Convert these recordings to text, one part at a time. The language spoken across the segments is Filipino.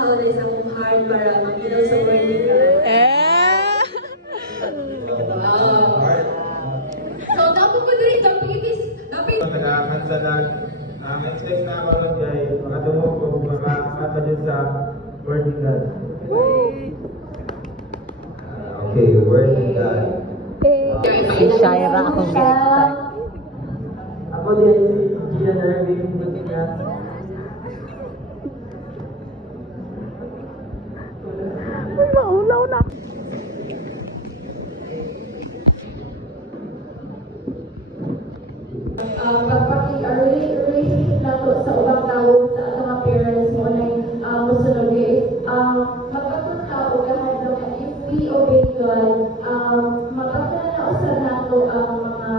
holidays akong hard para mag-ilaw sa birthday ka. So, dapat ko dito, dapat nagkakan sa expect na ako lang dyan, makadungo ko, makakata dyan sa birthday God. Okay, birthday God. Si Shaira akong get-excited. Ako din si Gian Irving Butika. Ulaw na. Pagpaki-relate lang po sa ubang tao sa atong mga parents mo na musunod is magpatun na o kahit daw if we obey God, magpatun na usap nato ang mga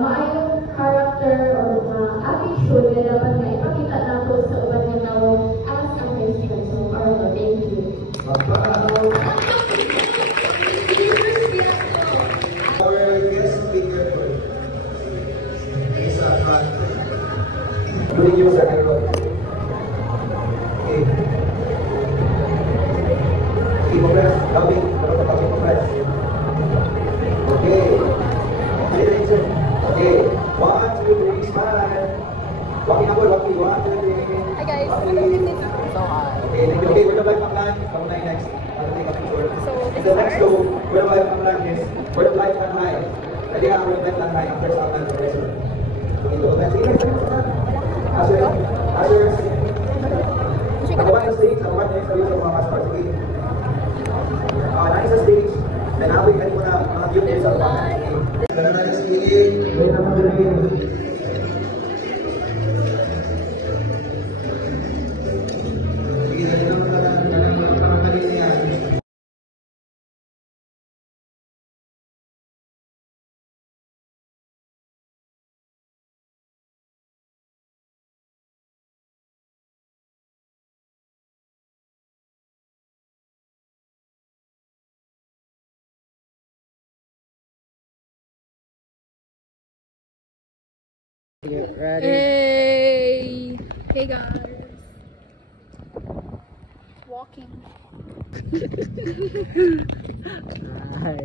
maayong character or mga attitude na dapat na ipakita nato sa ubang nga tao as a Christian. So, Arlo, thank you. Our guest speaker for is a fan. Bring you sa akin. Okay. Keep on press. Tabi. Tabi mo press. Okay. Okay. 1, 2, 3, smile. Walking up, walking. 1, 2, 3. Hi guys. So hard. Okay, okay. We're the live panglan. Panglan next. I'll take a picture. So, The next two, we're the live panglan is we're the live panglan. Jadi ang we're the live panglan after sa panglan for this one. Begitu. Sige, Asher. Pagkawan sa stage, pagkawan na yung sabi sa mga passport. Sige. Nangis sa stage, then awin ka mo na mga beauty sa panglan. Ganun na yung sige. May naman din. Get ready. Hey guys. Walking. Hi.